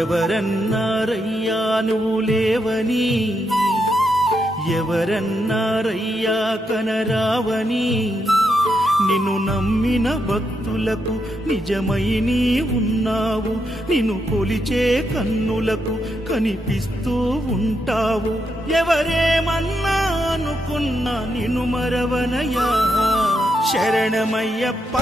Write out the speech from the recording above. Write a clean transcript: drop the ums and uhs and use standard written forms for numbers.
ఎవరన్నారయ్యా నువ్వు లేవని, ఎవరన్నారయ్యా కనరావని, నిన్ను నమ్మిన భక్తులకు నిజమై నీ ఉన్నావు, నిన్ను కొలిచే కన్నులకు కనిపిస్తూ ఉంటావు. ఎవరేమన్నా అనుకున్నా నిన్ను మరవనయ్యా, శరణమయ్యప్ప.